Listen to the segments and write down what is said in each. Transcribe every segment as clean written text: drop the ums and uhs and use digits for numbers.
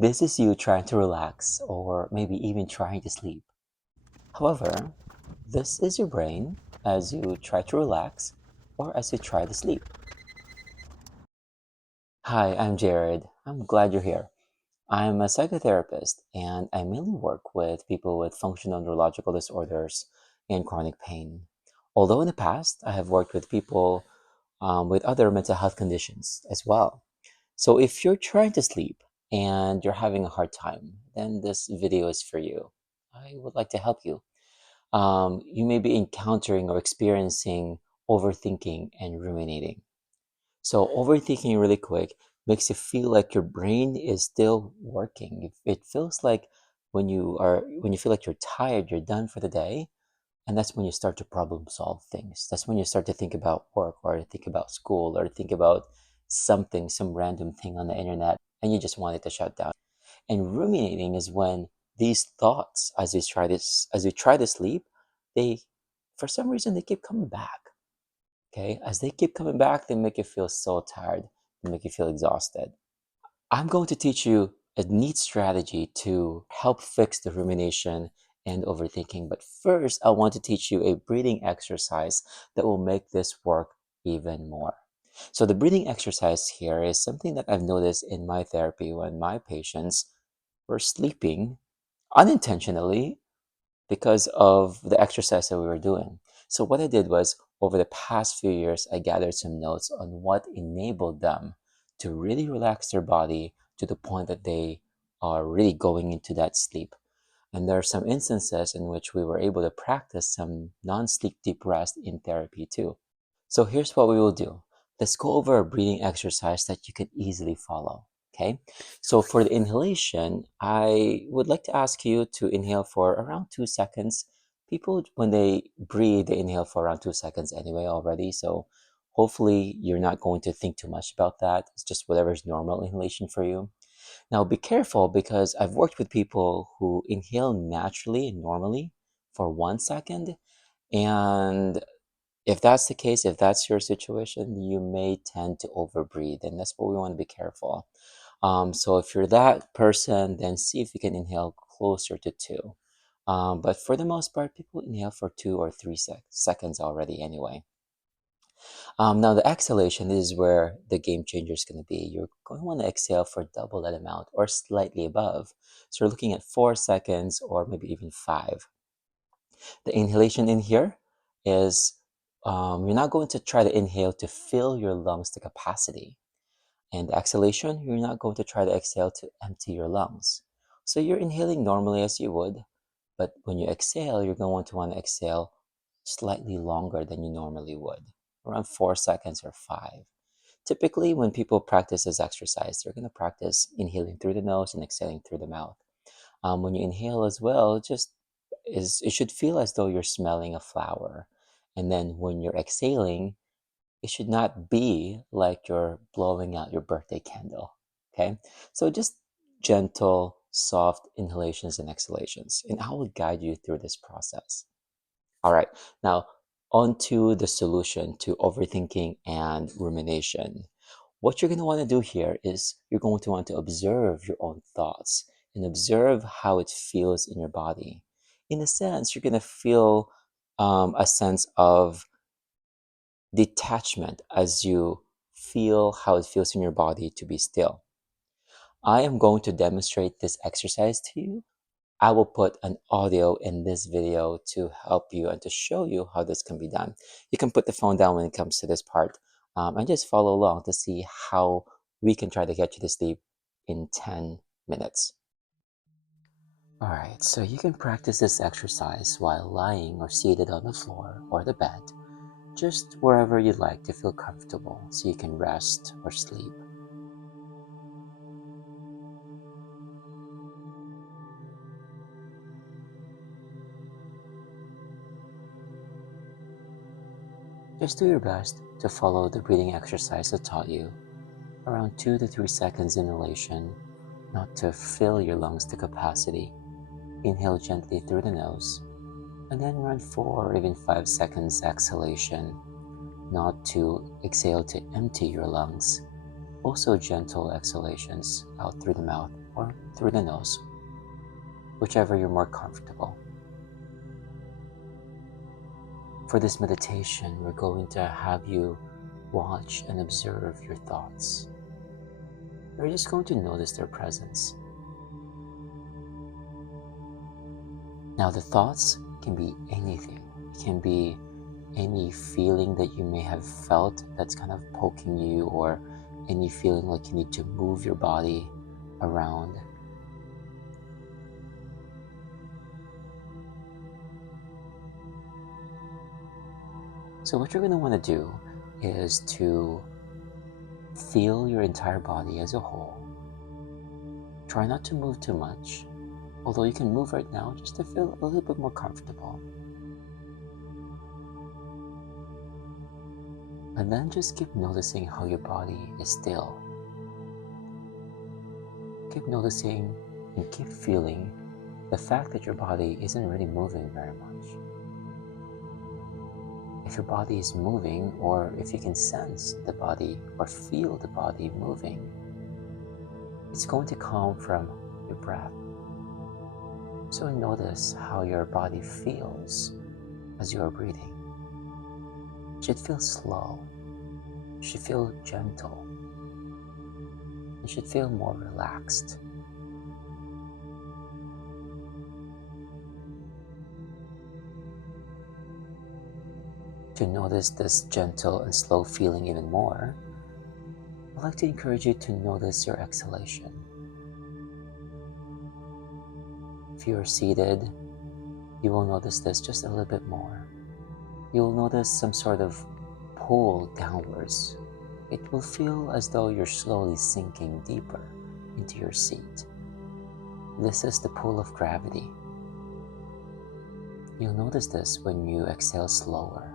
This is you trying to relax or maybe even trying to sleep. However, this is your brain as you try to relax or as you try to sleep. Hi, I'm Jared. I'm glad you're here. I'm a psychotherapist and I mainly work with people with functional neurological disorders and chronic pain. Although in the past, I have worked with people with other mental health conditions as well. So if you're trying to sleep and you're having a hard time, then this video is for you. I would like to help you. You may be encountering or experiencing overthinking and ruminating. So overthinking really quick makes you feel like your brain is still working. It feels like when you feel like you're tired, you're done for the day, and that's when you start to problem solve things. That's when you start to think about work or to think about school or to think about something, some random thing on the internet, and you just want it to shut down. And ruminating is when these thoughts, as you try to sleep, they, for some reason, they keep coming back. Okay, as they keep coming back, they make you feel so tired. They make you feel exhausted. I'm going to teach you a neat strategy to help fix the rumination and overthinking. But first, I want to teach you a breathing exercise that will make this work even more. So, the breathing exercise here is something that I've noticed in my therapy when my patients were sleeping unintentionally because of the exercise that we were doing. So, what I did was over the past few years, I gathered some notes on what enabled them to really relax their body to the point that they are really going into that sleep. And there are some instances in which we were able to practice some non sleep deep rest in therapy too. So here's what we will do. Let's go over a breathing exercise that you can easily follow. Okay. So for the inhalation, I would like to ask you to inhale for around 2 seconds. People, when they breathe, they inhale for around 2 seconds anyway already. So hopefully you're not going to think too much about that. It's just whatever's normal inhalation for you. Now be careful because I've worked with people who inhale naturally and normally for 1 second, and if that's the case, if that's your situation, you may tend to overbreathe, and that's what we want to be careful. So if you're that person, then see if you can inhale closer to two. But for the most part, people inhale for 2 or 3 seconds already anyway. Now the exhalation is where the game changer is going to be. You're going to want to exhale for double that amount or slightly above. So you're looking at 4 seconds or maybe even five. The inhalation in here is you're not going to try to inhale to fill your lungs to capacity. And the exhalation, you're not going to try to exhale to empty your lungs. So you're inhaling normally as you would, but when you exhale, you're going to want to exhale slightly longer than you normally would, around 4 seconds or five. Typically, when people practice this exercise, they're going to practice inhaling through the nose and exhaling through the mouth. When you inhale as well, just is it should feel as though you're smelling a flower. And then when you're exhaling, it should not be like you're blowing out your birthday candle. Okay? So just gentle, soft inhalations and exhalations. And I will guide you through this process. All right. Now, on to the solution to overthinking and rumination. What you're going to want to do here is you're going to want to observe your own thoughts and observe how it feels in your body. In a sense, you're going to feel a sense of detachment as you feel how it feels in your body to be still. I am going to demonstrate this exercise to you. I will put an audio in this video to help you and to show you how this can be done. You can put the phone down when it comes to this part and just follow along to see how we can try to get you to sleep in 10 minutes. All right, so you can practice this exercise while lying or seated on the floor or the bed, just wherever you'd like to feel comfortable so you can rest or sleep. Just do your best to follow the breathing exercise I taught you. Around 2 to 3 seconds inhalation, not to fill your lungs to capacity. Inhale gently through the nose, and then around 4 or even 5 seconds exhalation, not to exhale to empty your lungs. Also gentle exhalations out through the mouth or through the nose, whichever you're more comfortable. For this meditation, we're going to have you watch and observe your thoughts. We're just going to notice their presence. Now, the thoughts can be anything. It can be any feeling that you may have felt that's kind of poking you, or any feeling like you need to move your body around. So what you're going to want to do is to feel your entire body as a whole. Try not to move too much, although you can move right now just to feel a little bit more comfortable. And then just keep noticing how your body is still. Keep noticing and keep feeling the fact that your body isn't really moving very much. If your body is moving, or if you can sense the body or feel the body moving, it's going to come from your breath. So notice how your body feels as you are breathing. It should feel slow. It should feel gentle. It should feel more relaxed. To notice this gentle and slow feeling even more, I'd like to encourage you to notice your exhalation. If you are seated, you will notice this just a little bit more. You will notice some sort of pull downwards. It will feel as though you're slowly sinking deeper into your seat. This is the pull of gravity. You'll notice this when you exhale slower.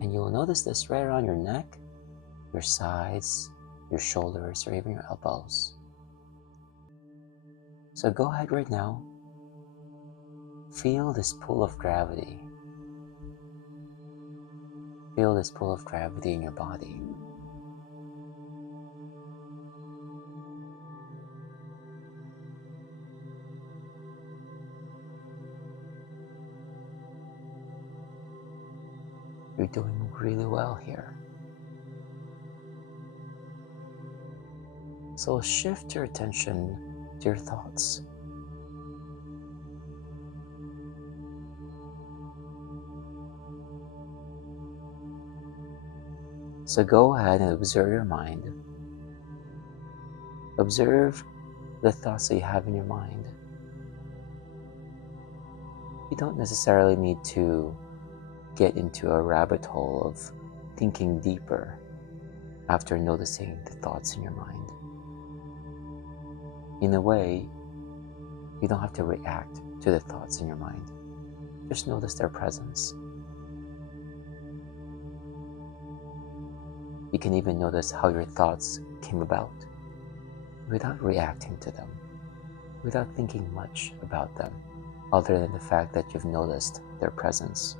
And you'll notice this right around your neck, your sides, your shoulders, or even your elbows. So go ahead right now. Feel this pull of gravity. Feel this pull of gravity in your body. You're doing really well here. So shift your attention to your thoughts. So go ahead and observe your mind. Observe the thoughts that you have in your mind. You don't necessarily need to get into a rabbit hole of thinking deeper after noticing the thoughts in your mind. In a way, you don't have to react to the thoughts in your mind. Just notice their presence. You can even notice how your thoughts came about without reacting to them, without thinking much about them, other than the fact that you've noticed their presence.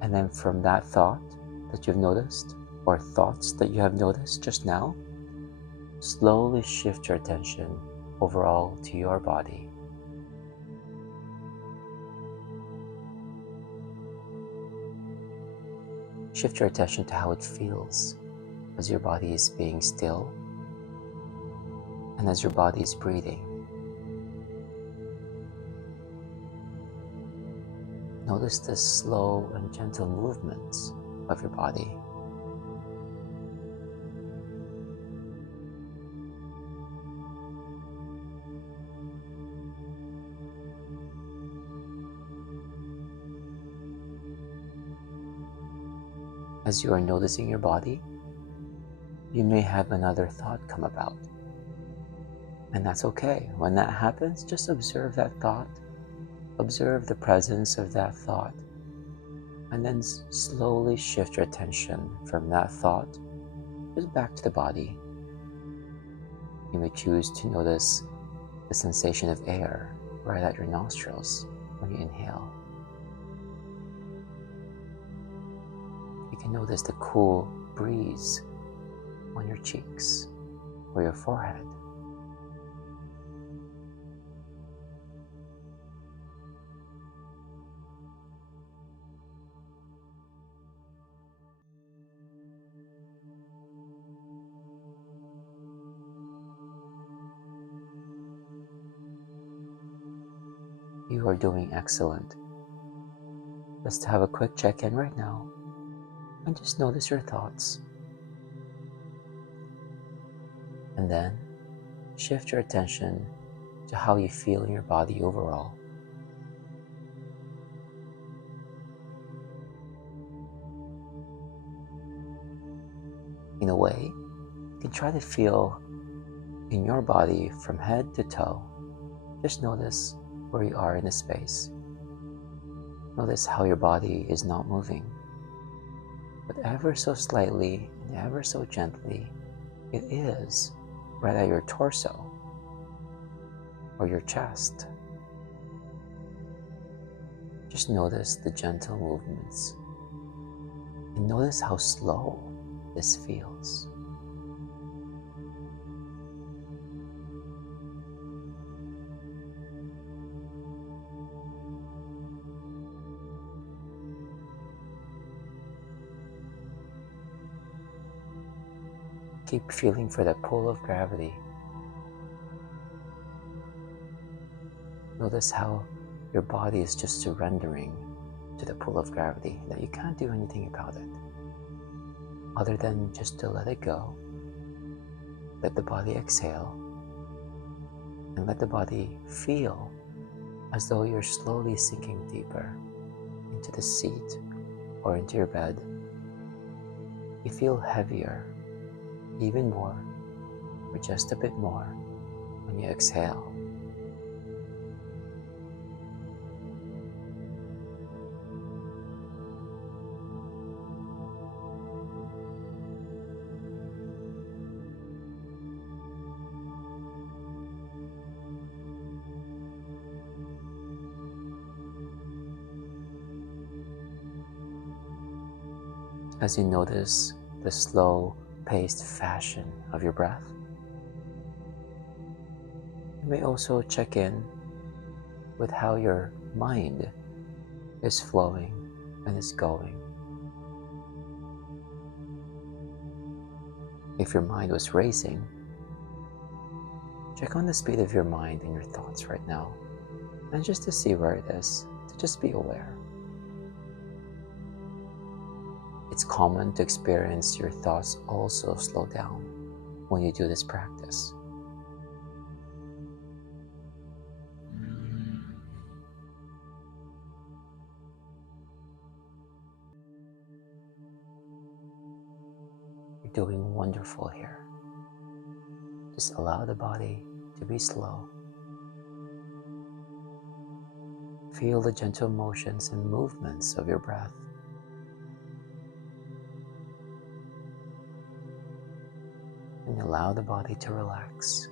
And then from that thought that you've noticed, or thoughts that you have noticed just now, slowly shift your attention overall to your body. Shift your attention to how it feels as your body is being still and as your body is breathing. Notice the slow and gentle movements of your body. As you are noticing your body, you may have another thought come about. And that's okay. When that happens, just observe that thought. Observe the presence of that thought. And then slowly shift your attention from that thought just back to the body. You may choose to notice the sensation of air right at your nostrils when you inhale. You can notice the cool breeze on your cheeks or your forehead. You are doing excellent. Let's have a quick check-in right now and just notice your thoughts. And then shift your attention to how you feel in your body overall. In a way, you can try to feel in your body from head to toe. Just notice where you are in the space. Notice how your body is not moving, but ever so slightly and ever so gently, it is right at your torso or your chest. Just notice the gentle movements and notice how slow this feels. Keep feeling for the pull of gravity. Notice how your body is just surrendering to the pull of gravity, that you can't do anything about it other than just to let it go. Let the body exhale and let the body feel as though you're slowly sinking deeper into the seat or into your bed. You feel heavier, even more, or just a bit more when you exhale. As you notice the slow-paced fashion of your breath, you may also check in with how your mind is flowing and is going. If your mind was racing, check on the speed of your mind and your thoughts right now, and just to see where it is, to just be aware. It's common to experience your thoughts also slow down when you do this practice. You're doing wonderful here. Just allow the body to be slow. Feel the gentle motions and movements of your breath. And allow the body to relax.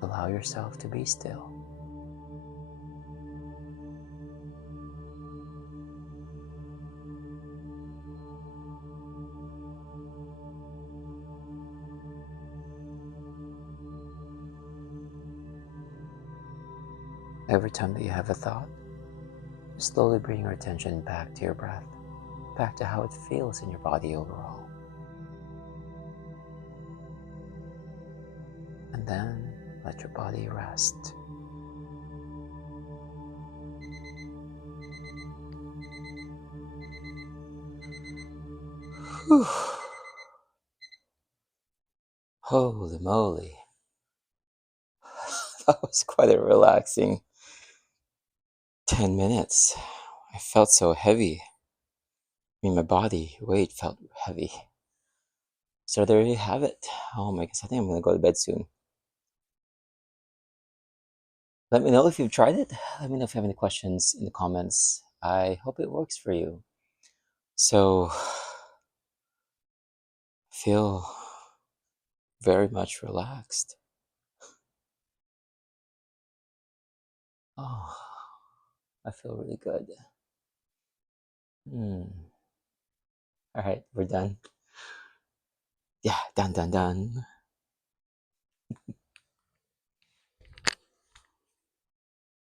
Allow yourself to be still. Every time that you have a thought, just slowly bring your attention back to your breath, back to how it feels in your body overall. And then let your body rest. Whew. Holy moly. That was quite a relaxing 10 minutes. I felt so heavy. My body weight felt heavy. So there you have it. Oh my gosh, I think I'm gonna go to bed soon. Let me know if you've tried it. Let me know if you have any questions in the comments. I hope it works for you. So feel very much relaxed. Oh. I feel really good. Hmm. All right, we're done. Yeah, done, done, done.